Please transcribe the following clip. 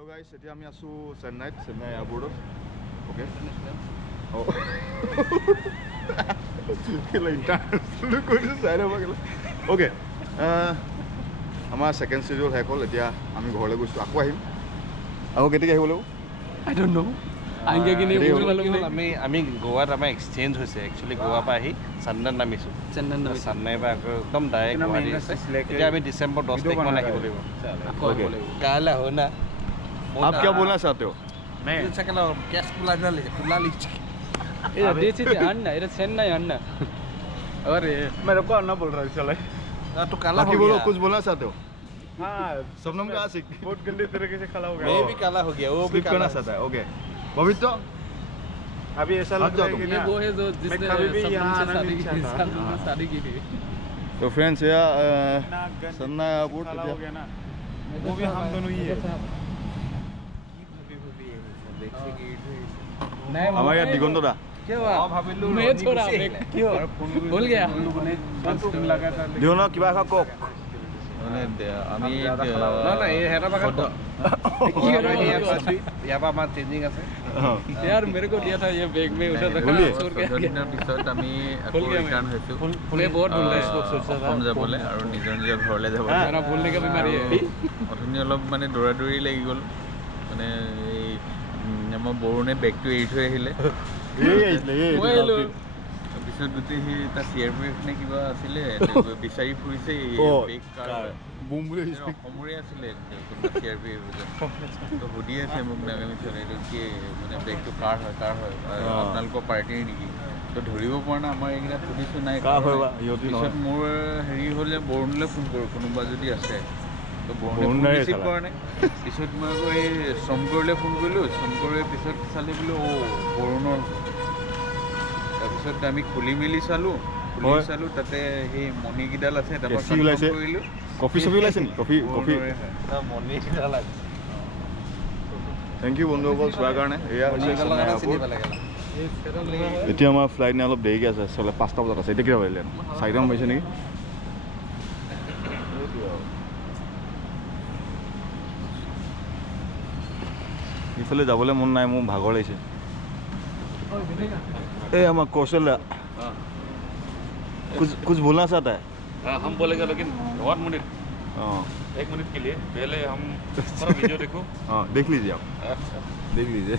Hello guys, এতিয়া আমি আছো চেন্নাইত, চেন্নাই এয়াৰপোৰ্টত। ওকে ওকে আমাৰ ছেকেণ্ড ছিডিউল শেষ হ'ল। এতিয়া আমি ঘৰলৈ গৈছোঁ, আকৌ আহিম। আকৌ কেতিয়াকৈ আহিব লাগিব? I don't know. আমি গোৱাত আমাৰ এক্সচেঞ্জ হৈছে। একচুৱেলি গোৱাৰ পৰা আহি চান্নাত নামিছোঁ। চেন্নাইৰ পৰা আকৌ একদম ডাইৰেক্ট গুৱাহাটী আছে। এতিয়া আমি ডিচেম্বৰ 10 তাৰিখমান আহিব লাগিব। কাইলৈ হয় না? आप क्या बोलना चाहते हो? मैं कैश खुला लीजिए। इधर चेन्नई अन्ना। अरे मेरे को अन्ना बोल रहा है चले। तो काला हो बोलो, गया। कुछ बोलना चाहते हो? हाँ, सबनम का आशिक बहुत गंदे तरीके से काला हो गया। मैं भी काला हो गया, वो भी करना काला चाहता है। ओके पवित्र अभी ऐसा लग रहा है कि ये ना, वो है जो मैं जिसने कभी भी सपनम यहाँ से आना शादी नहीं की चाहता। थी, शादी की थी। तो फ्रेंड्स या इतना गंदे सन्ना से एयरपोर्ट काला हो गया ना, वो भी हम दोनों ही है। हमारे यहाँ दिगंत दा मैं छोड़ा भूल गया। দিগন্ত কিবা এখন কওক। আমি ইয়াৰ পৰা আমাৰ চেঞ্জিং আছে। यार मेरे को दिया था ये बैग में उधर रखा बोलिए। छोड़ के आ गया। পিছত আমি আকৌ ভুল গया ৰিটাৰ্ণ হৈছোঁ मैं बहुत भूल रहा है। অসম যাবলৈ আৰু নিজৰ নিজৰ ঘৰলৈ যাবলৈ। मेरा भूलने का बीमारी है। অথনি অলপ মানে দৌৰা দৌৰি লাগি গ'ল, মানে এই আমাৰ বৰুণে বেগটো এৰি থৈ আহিলে। পিছত গোটেই সেই তাৰ CRPF নে কিবা আছিলে বিচাৰি ফুৰিছে বেগ কাৰ বুম বুলি অসমৰে আছিলে কোনোবা CRPF তো সুধি আছে মোক নাগামিছত এইটো কি মানে বেগটো কাৰ হয় আপোনালোকৰ পাৰ্টিৰ নেকি? তো ধৰিব পৰা নাই। আমাৰ এইকেইটা সুধিছোঁ নাই। কাৰ হয় বা ইহঁতি পিছত নহয়। মোৰ হেৰি হ'ল যে বৰুণলৈ ফোন কৰোঁ কোনোবা যদি আছে। তো বৰুণে বৰুণ ফোন নাই ৰিচিভ চালা। কৰা নাই। পিছত মই আকৌ এই শংকৰলৈ ফোন কৰিলোঁ। শংকৰে পিছত চালি বোলো বৰুণৰ। তাৰপিছত আমি খুলি মেলি চালোঁ, হয়। তাতে সেই মণিকেইডাল আছে। তাৰপৰা কেঁচি ওলাইছে। কনফাৰ্ম কৰিলোঁ কফি চফি ওলাইছে নেকি? কফি বৰুণৰে হয়। মণিকেইডাল আছে। থেংক ইউ বন্ধুসকল চোৱাৰ কাৰণে। এয়া হৈছে চেন্নাই এয়াৰপোৰ্ট। এতিয়া আমাৰ ফ্লাইট নে অলপ দেৰিকৈ আছে, আচলতে 5টা বজাত আছে। এতিয়া কেতিয়া বাজিলে? 4টামান বাজিছে নেকি? ইফালে যাবলৈ মন নাই, মোৰ ভাগৰ লাগিছে। ए हमारा कौशल कुछ बोलना चाहता है? हम बोलेगा, लेकिन 1 मिनट, हाँ 1 मिनट के लिए पहले हम थोड़ा वीडियो देखो। हाँ देख लीजिए आप, अच्छा देख लीजिए।